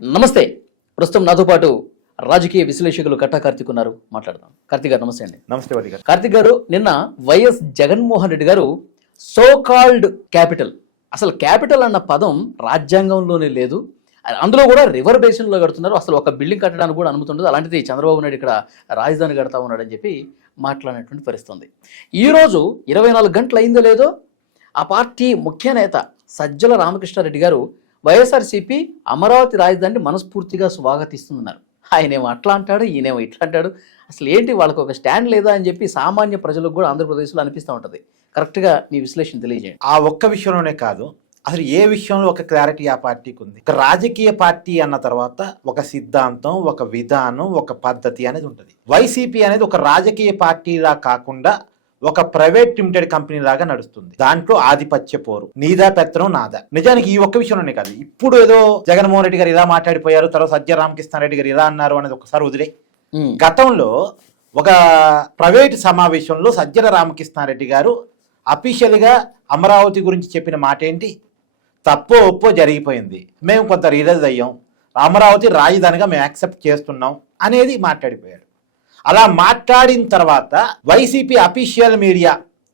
నమస్తే. ప్రస్తుతం నాతో పాటు రాజకీయ విశ్లేషకులు కట్టా కార్తిక్ ఉన్నారు. మాట్లాడదాం. కార్తిక్ గారు నమస్తే అండి. నమస్తే వలి గారు. కార్తిక్ గారు, నిన్న వైఎస్ జగన్మోహన్ రెడ్డి గారు సో కాల్డ్ క్యాపిటల్, అసలు క్యాపిటల్ అన్న పదం రాజ్యాంగంలోనే లేదు, అందులో కూడా రివర్ బేసిన్లో కడుతున్నారు, అసలు ఒక బిల్డింగ్ కట్టడానికి కూడా అనుమతి ఉండదు, అలాంటిది చంద్రబాబు నాయుడు ఇక్కడ రాజధాని కడతా ఉన్నాడని చెప్పి మాట్లాడినటువంటి పరిస్థితుంది. ఈరోజు 24 గంటలు అయిందో లేదో ఆ పార్టీ ముఖ్య నేత సజ్జల రామకృష్ణారెడ్డి గారు వైఎస్ఆర్సీపీ అమరావతి రాజధానిని మనస్ఫూర్తిగా స్వాగతిస్తున్నారు. ఆయనేమో అట్లా అంటాడు, ఈయనేమో ఇట్లా అంటాడు. అసలు ఏంటి, వాళ్ళకి ఒక స్టాండ్ లేదా అని చెప్పి సామాన్య ప్రజలకు కూడా ఆంధ్రప్రదేశ్లో అనిపిస్తూ ఉంటుంది. కరెక్ట్గా మీ విశ్లేషణ తెలియజేయండి. ఆ ఒక్క విషయంలోనే కాదు, అసలు ఏ విషయంలో ఒక క్లారిటీ ఆ పార్టీకి ఉంది. ఒక రాజకీయ పార్టీ అన్న తర్వాత ఒక సిద్ధాంతం, ఒక విధానం, ఒక పద్ధతి అనేది ఉంటుంది. వైసీపీ అనేది ఒక రాజకీయ పార్టీలా కాకుండా ఒక ప్రైవేట్ లిమిటెడ్ కంపెనీ లాగా నడుస్తుంది. దాంట్లో ఆధిపత్య పోరు, నీదా పెత్తనం నాదా. నిజానికి ఈ ఒక్క విషయంలోనే కాదు, ఇప్పుడు ఏదో జగన్మోహన్ రెడ్డి గారు ఇలా మాట్లాడిపోయారు, తర్వాత సజ్జల రామకృష్ణారెడ్డి గారు ఇలా అన్నారు అనేది ఒకసారి వదిలే. గతంలో ఒక ప్రైవేట్ సమావేశంలో సజ్జల రామకృష్ణారెడ్డి గారు అఫీషియల్గా అమరావతి గురించి చెప్పిన మాట ఏంటి? తప్పో ఒప్పో జరిగిపోయింది, మేము కొంత రియలైజ్ అయ్యాం, అమరావతి రాజధానిగా మేము యాక్సెప్ట్ చేస్తున్నాం అనేది మాట్లాడిపోయాడు. అలా మాట్లాడిన తర్వాత YCP official media,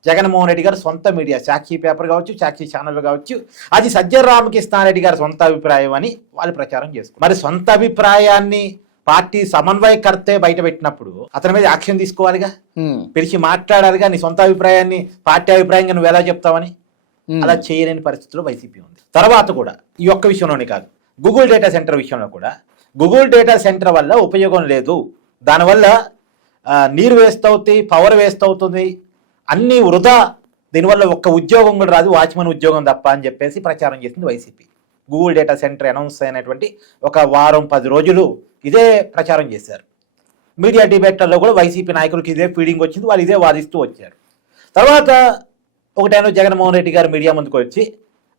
Jaganmohan Reddy గారు సొంత మీడియా, సాక్షి పేపర్ కావచ్చు, సాక్షి ఛానల్ కావచ్చు, అది సజ్జల రామకృష్ణారెడ్డి గారి సొంత అభిప్రాయం అని వాళ్ళు ప్రచారం చేసుకున్నారు. మరి సొంత అభిప్రాయాన్ని పార్టీ సమన్వయకర్తే బయట పెట్టినప్పుడు అతని మీద యాక్షన్ తీసుకోవాలిగా, పిలిచి మాట్లాడాలిగా. నీ సొంత అభిప్రాయాన్ని పార్టీ అభిప్రాయంగా నువ్వు ఎలా చెప్తావని అలా చేయలేని పరిస్థితిలో వైసీపీ ఉంది. తర్వాత కూడా ఈ ఒక్క విషయంలోనే కాదు, గూగుల్ డేటా సెంటర్ విషయంలో కూడా గూగుల్ డేటా సెంటర్ వల్ల ఉపయోగం లేదు, దానివల్ల నీరు వేస్ట్ అవుతుంది, పవర్ వేస్ట్ అవుతుంది, అన్నీ వృధా, దీనివల్ల ఒక్క ఉద్యోగం కూడా రాదు, వాచ్మెన్ ఉద్యోగం తప్ప అని చెప్పేసి ప్రచారం చేసింది YCP. Google data centre announce అయినటువంటి ఒక వారం 10 రోజులు ఇదే ప్రచారం చేశారు. మీడియా డిబేట్లలో కూడా వైసీపీ నాయకులకి ఇదే ఫీడింగ్ వచ్చింది, వాళ్ళు ఇదే వాదిస్తూ వచ్చారు. తర్వాత ఒక టైంలో జగన్మోహన్ రెడ్డి గారు మీడియా ముందుకు వచ్చి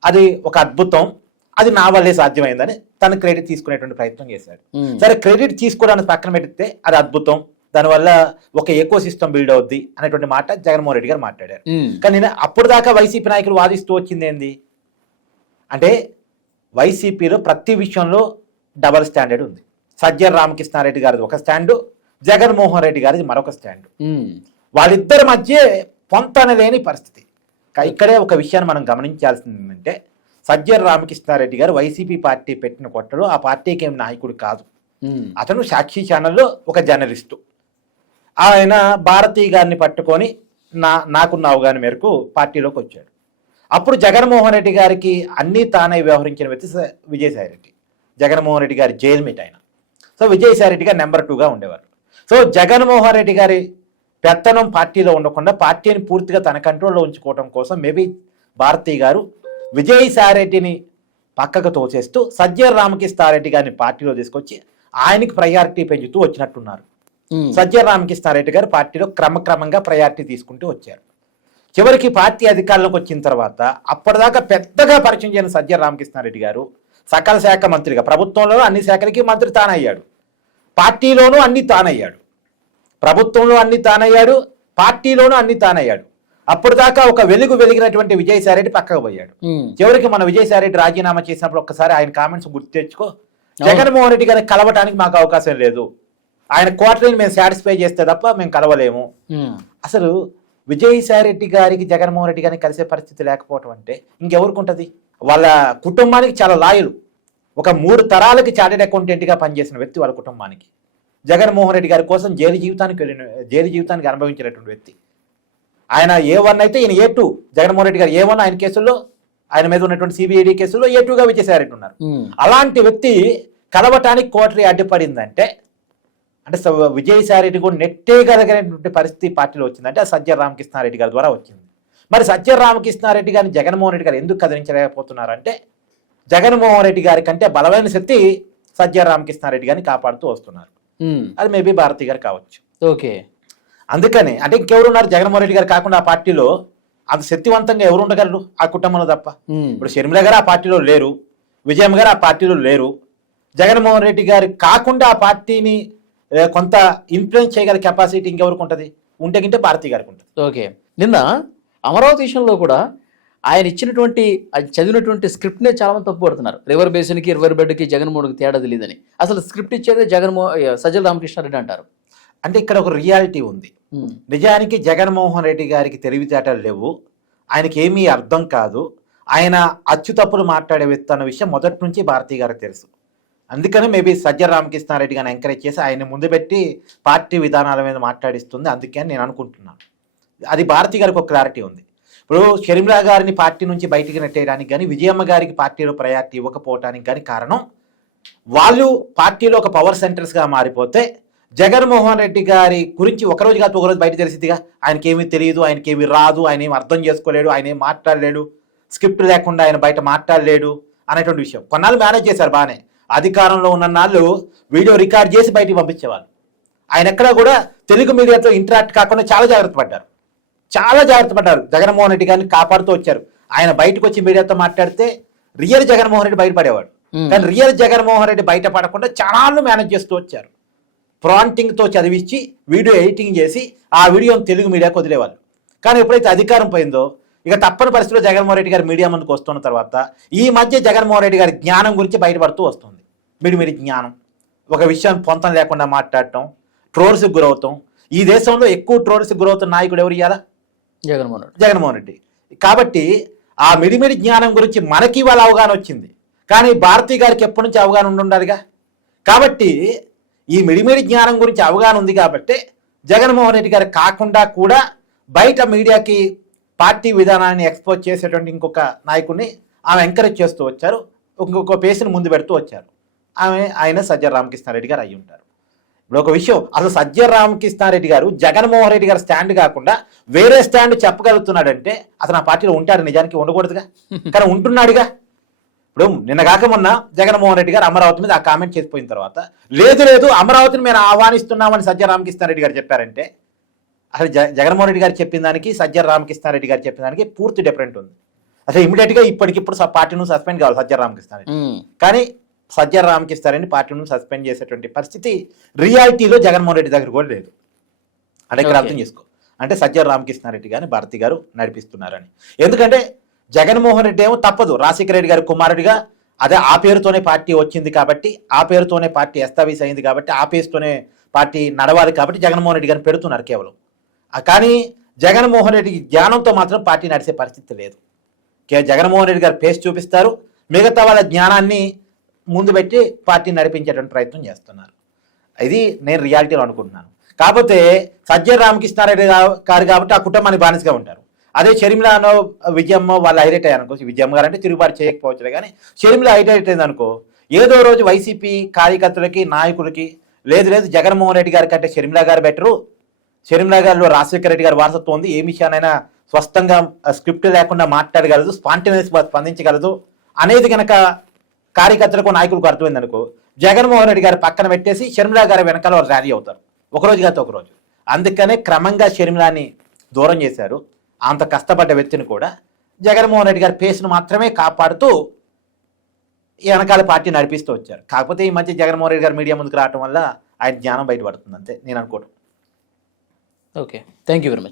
అది ఒక అద్భుతం, అది నా వల్లే సాధ్యమైందని తన క్రెడిట్ తీసుకునేటువంటి ప్రయత్నం చేశాడు. సరే, క్రెడిట్ తీసుకోవడానికి పక్కన పెడితే అది అద్భుతం, దానివల్ల ఒక ఎకో సిస్టమ్ బిల్డ్ అవుద్ది అనేటువంటి మాట జగన్మోహన్ రెడ్డి గారు మాట్లాడారు. కానీ అప్పుడు దాకా వైసీపీ నాయకులు వాదిస్తూ వచ్చింది ఏంది అంటే, వైసీపీలో ప్రతి విషయంలో డబల్ స్టాండర్డ్ ఉంది. సజ్జల రామకృష్ణారెడ్డి గారిది ఒక స్టాండు, జగన్మోహన్ రెడ్డి గారిది మరొక స్టాండు. వాళ్ళిద్దరి మధ్య పొంతన లేని పరిస్థితి. ఇక్కడే ఒక విషయాన్ని మనం గమనించాల్సింది ఏంటంటే, సజ్జల రామకృష్ణారెడ్డి గారు వైసీపీ పార్టీ పెట్టిన కొట్టలో ఆ పార్టీకి ఏం నాయకుడు కాదు. అతను సాక్షి ఛానల్లో ఒక జర్నలిస్టు. ఆయన భారతీ గారిని పట్టుకొని నాకున్న అవగాహన మేరకు పార్టీలోకి వచ్చాడు. అప్పుడు జగన్మోహన్ రెడ్డి గారికి అన్నీ తానే వ్యవహరించిన వ్యక్తి విజయసాయిరెడ్డి. జగన్మోహన్ రెడ్డి గారి జైలు మేట్ ఆయన. సో విజయసాయిరెడ్డి గారు నెంబర్ 2గా ఉండేవారు. సో జగన్మోహన్ రెడ్డి గారి పెత్తనం పార్టీలో ఉండకుండా పార్టీని పూర్తిగా తన కంట్రోల్లో ఉంచుకోవడం కోసం మేబీ భారతీ గారు విజయసాయిరెడ్డిని పక్కకు తోచేస్తూ సజ్జల రామకృష్ణారెడ్డి గారిని పార్టీలో తీసుకొచ్చి ఆయనకి ప్రయారిటీ పెంచుతూ వచ్చినట్టున్నారు. సజ్జల రామకృష్ణారెడ్డి గారు పార్టీలో క్రమక్రమంగా ప్రయారిటీ తీసుకుంటూ వచ్చారు. చివరికి పార్టీ అధికారంలోకి వచ్చిన తర్వాత అప్పటిదాకా పెద్దగా పరిచయం చేయని సజ్జల రామకృష్ణారెడ్డి గారు సకల శాఖ మంత్రిగా, ప్రభుత్వంలో అన్ని శాఖలకి మంత్రి తానయ్యాడు, పార్టీలోనూ అన్ని తానయ్యాడు, ప్రభుత్వంలో అన్ని తానయ్యాడు, పార్టీలోనూ అన్ని తానయ్యాడు. అప్పుడు దాకా ఒక వెలిగినటువంటి విజయసాయిరెడ్డి పక్కకు పోయాడు. చివరికి మన విజయసాయిరెడ్డి రాజీనామా చేసినప్పుడు ఒక్కసారి ఆయన కామెంట్స్ గుర్తు తెచ్చుకో, జగన్మోహన్ రెడ్డి గారిని కలవటానికి మాకు అవకాశం లేదు, ఆయన క్వార్టర్ని మేము సాటిస్ఫై చేస్తే తప్ప మేము కలవలేము. అసలు విజయసాయిరెడ్డి గారికి జగన్మోహన్ రెడ్డి గారిని కలిసే పరిస్థితి లేకపోవటం అంటే ఇంకెవరికి ఉంటుంది? వాళ్ళ కుటుంబానికి చాలా లాయలు, ఒక 3 తరాలకి చార్టెడ్ అకౌంటెంట్గా పనిచేసిన వ్యక్తి వాళ్ళ కుటుంబానికి. జగన్మోహన్ రెడ్డి గారి కోసం జైలు జీవితానికి అనుభవించినటువంటి వ్యక్తి. ఆయన A1 అయితే ఈయన A2, జగన్మోహన్ రెడ్డి గారు A1, ఆయన కేసుల్లో, ఆయన మీద ఉన్నటువంటి CBID కేసుల్లో A2గా విజయసాయిరెడ్డి ఉన్నారు. అలాంటి వ్యక్తి కలవటానికి కోటరీ అడ్డుపడిందంటే, అంటే విజయసాయిరెడ్డి కూడా నెట్టేయగలిగినటువంటి పరిస్థితి పార్టీలో వచ్చిందంటే ఆ సజ్జల రామకృష్ణారెడ్డి గారి ద్వారా వచ్చింది. మరి సజ్జల రామకృష్ణారెడ్డి గారిని జగన్మోహన్ రెడ్డి గారు ఎందుకు కదిలించలేకపోతున్నారంటే, జగన్మోహన్ రెడ్డి గారి కంటే బలమైన శక్తి సజ్జల రామకృష్ణారెడ్డి గారిని కాపాడుతూ వస్తున్నారు. అది మేబీ భారతీ గారు కావచ్చు. ఓకే, అందుకని అంటే ఇంకెవరున్నారు జగన్మోహన్ రెడ్డి గారు కాకుండా ఆ పార్టీలో అంత శక్తివంతంగా ఎవరు ఉండగలరు ఆ కుటుంబంలో తప్ప? ఇప్పుడు షర్మిల గారు ఆ పార్టీలో లేరు, విజయమ్మ గారు ఆ పార్టీలో లేరు. జగన్మోహన్ రెడ్డి గారు కాకుండా ఆ పార్టీని కొంత ఇన్ఫ్లుయెన్స్ చేయగల కెపాసిటీ ఇంకెవరికి ఉంటుంది? ఉంటే గింటే భారతీ గారికి ఉంటుంది. ఓకే, నిన్న అమరావతి విషయంలో కూడా ఆయన ఇచ్చినటువంటి అది చదివినటువంటి స్క్రిప్ట్నే చాలా మంది తప్పుపడుతున్నారు. రివర్ బేసిన్కి రివర్ బెడ్కి జగన్మోహన్కి తేడా తెలియదని. అసలు స్క్రిప్ట్ ఇచ్చేదే సజ్జల రామకృష్ణారెడ్డి అంటారు. అంటే ఇక్కడ ఒక రియాలిటీ ఉంది. నిజానికి జగన్మోహన్ రెడ్డి గారికి తెలివితేటలు లేవు, ఆయనకి ఏమీ అర్థం కాదు, ఆయన అచ్చు తప్పులు మాట్లాడే వ్యక్తి అన్న విషయం మొదటి నుంచి భారతీ గారికి తెలుసు. అందుకని మేబీ సజ్జల రామకృష్ణారెడ్డి గారిని ఎంకరేజ్ చేసి ఆయన ముందు పెట్టి పార్టీ విధానాల మీద మాట్లాడిస్తుంది, అందుకే అని నేను అనుకుంటున్నాను. అది భారతీ గారికి ఒక క్లారిటీ ఉంది. ఇప్పుడు షర్మిలా గారిని పార్టీ నుంచి బయటికి నెట్టేయడానికి కానీ, విజయమ్మ గారికి పార్టీలో ప్రయారిటీ ఇవ్వకపోవటానికి కానీ కారణం, వాళ్ళు పార్టీలో ఒక పవర్ సెంటర్స్గా మారిపోతే జగన్మోహన్ రెడ్డి గారి గురించి ఒకరోజు కాదు ఒకరోజు బయట తెలిసిద్దిగా. ఆయనకేమీ తెలియదు, ఆయనకేమీ రాదు, ఆయన ఏమి అర్థం చేసుకోలేడు, ఆయన ఏం మాట్లాడలేడు, స్క్రిప్ట్ లేకుండా ఆయన బయట మాట్లాడలేడు అనేటువంటి విషయం. కొన్నాళ్ళు మేనేజ్ చేశారు బాగానే. అధికారంలో ఉన్న నాళ్ళు వీడియో రికార్డ్ చేసి బయటికి పంపించేవాళ్ళు. ఆయన ఎక్కడా కూడా తెలుగు మీడియాతో ఇంటరాక్ట్ కాకుండా చాలా జాగ్రత్త పడ్డారు. జగన్మోహన్ రెడ్డి గారిని కాపాడుతూ వచ్చారు. ఆయన బయటకు వచ్చి మీడియాతో మాట్లాడితే రియల్ జగన్మోహన్ రెడ్డి బయటపడేవాడు. కానీ రియల్ జగన్మోహన్ రెడ్డి బయటపడకుండా చాలా మేనేజ్ చేస్తూ వచ్చారు. ప్రాంటింగ్తో చదివించి వీడియో ఎడిటింగ్ చేసి ఆ వీడియోని తెలుగు మీడియాకు వదిలేవాళ్ళు. కానీ ఎప్పుడైతే అధికారం పోయిందో ఇక తప్పని పరిస్థితిలో జగన్మోహన్ రెడ్డి గారు మీడియా ముందుకు వస్తున్న తర్వాత ఈ మధ్య జగన్మోహన్ రెడ్డి గారి జ్ఞానం గురించి బయటపడుతూ వస్తుంది. మిడిమిడి జ్ఞానం, ఒక విషయం పొంతం లేకుండా మాట్లాడటం, ట్రోల్స్కి గురవుతాం. ఈ దేశంలో ఎక్కువ ట్రోల్స్కి గురవుతున్న నాయకుడు ఎవరు ఇవ్వాలా? జగన్మోహన్ రెడ్డి. కాబట్టి ఆ మిడిమిడి జ్ఞానం గురించి మనకి ఇవాళ అవగాహన వచ్చింది, కానీ భారతీ గారికి ఎప్పటి నుంచి అవగాహన ఉండాలిగా. కాబట్టి ఈ మిడిమిడి జ్ఞానం గురించి అవగాహన ఉంది కాబట్టి జగన్మోహన్ రెడ్డి గారు కాకుండా కూడా బయట మీడియాకి పార్టీ విధానాన్ని ఎక్స్పోజ్ చేసేటువంటి ఇంకొక నాయకుడిని ఆమె ఎంకరేజ్ చేస్తూ వచ్చారు, ఇంకొక పేసుని ముందు పెడుతూ వచ్చారు. ఆయన సజ్జల రామకృష్ణారెడ్డి గారు అయ్యి ఉంటారు. ఇప్పుడు ఒక విషయం, అసలు సజ్జల రామకృష్ణారెడ్డి గారు జగన్మోహన్ రెడ్డి గారు స్టాండ్ కాకుండా వేరే స్టాండ్ చెప్పగలుగుతున్నాడంటే అతను ఆ పార్టీలో ఉంటాడు. నిజానికి ఉండకూడదుగా, కానీ ఉంటున్నాడుగా. ఇప్పుడు నిన్న కాక మొన్న జగన్మోహన్ రెడ్డి గారు అమరావతి మీద ఆ కామెంట్ చేసిపోయిన తర్వాత లేదు అమరావతిని మేము ఆహ్వానిస్తున్నామని సజ్జల రామకృష్ణారెడ్డి గారు చెప్పారంటే అసలు జగన్మోహన్ రెడ్డి గారు చెప్పిన దానికి సజ్జల రామకృష్ణారెడ్డి గారు చెప్పిన దానికి పూర్తి డిఫరెంట్ ఉంది. అసలు ఇమీడియట్గా ఇప్పటికిప్పుడు పార్టీ నుంచి సస్పెండ్ కావాలి సజ్జల రామకృష్ణారెడ్డి. కానీ సజ్జల రామకృష్ణారెడ్డి పార్టీ నుంచి సస్పెండ్ చేసేటువంటి పరిస్థితి రియాలిటీలో జగన్మోహన్ రెడ్డి దగ్గర కూడా లేదు. అంటే ఇక్కడ అర్థం చేసుకో, అంటే సజ్జల రామకృష్ణారెడ్డి గారిని భారతి గారు నడిపిస్తున్నారని. ఎందుకంటే జగన్మోహన్ రెడ్డి ఏమో తప్పదు, రాజశేఖర రెడ్డి గారి కుమారుడిగా అదే ఆ పేరుతోనే పార్టీ వచ్చింది కాబట్టి, ఆ పేరుతోనే పార్టీ ఎస్టాబ్లిష్ అయింది కాబట్టి, ఆ పేరుతోనే పార్టీ నడవాలి కాబట్టి జగన్మోహన్ రెడ్డి గారిని పెడుతున్నారు కేవలం. కానీ జగన్మోహన్ రెడ్డి జ్ఞానంతో మాత్రం పార్టీ నడిచే పరిస్థితి లేదు. జగన్మోహన్ రెడ్డి గారు పేస్ చూపిస్తారు, మిగతా వాళ్ళ జ్ఞానాన్ని ముందు పెట్టి పార్టీని నడిపించేటువంటి ప్రయత్నం చేస్తున్నారు. ఇది నేను రియాలిటీలో అనుకుంటున్నాను. కాకపోతే సజ్జల రామకృష్ణారెడ్డి గారు కాబట్టి ఆ కుటుంబానికి బానిసగా ఉంటారు. అదే షర్మిలానో విజయమ్మ వాళ్ళు హైలైట్ అయ్యారనుకో, విజయమ్మ గారు అంటే తిరుగుబాటు చేయకపోవచ్చు కానీ షర్మిల హైలైట్ అయింది అనుకో, ఏదో రోజు వైసీపీ కార్యకర్తలకి నాయకులకి లేదు జగన్మోహన్ రెడ్డి గారి కంటే షర్మిల గారు బెటరు, షర్మిల గారిలో రాజశేఖర రెడ్డి గారి వారసత్వం ఉంది, ఏ విషయానైనా స్పష్టంగా స్క్రిప్ట్ లేకుండా మాట్లాడగలదు, స్పాంటేనియస్ స్పందించగలదు అనేది కనుక కార్యకర్తలకు నాయకులకు అర్థమైంది అనుకో, జగన్మోహన్ రెడ్డి గారు పక్కన పెట్టేసి షర్మిల గారి వెనకాల వాళ్ళు ర్యాలీ అవుతారు ఒకరోజు కాదు ఒకరోజు. అందుకనే క్రమంగా షర్మిలాని దూరం చేశారు. అంత కష్టపడ్డ వ్యక్తిని కూడా జగన్మోహన్ రెడ్డి గారి పేసును మాత్రమే కాపాడుతూ వెనకాల పార్టీ నడిపిస్తూ వచ్చారు. కాకపోతే ఈ మధ్య జగన్మోహన్ రెడ్డి గారు మీడియా ముందుకు రావడం వల్ల ఆయన జ్ఞానం బయటపడుతుంది, అంతే నేను అనుకోవడం. Okay, thank you very much.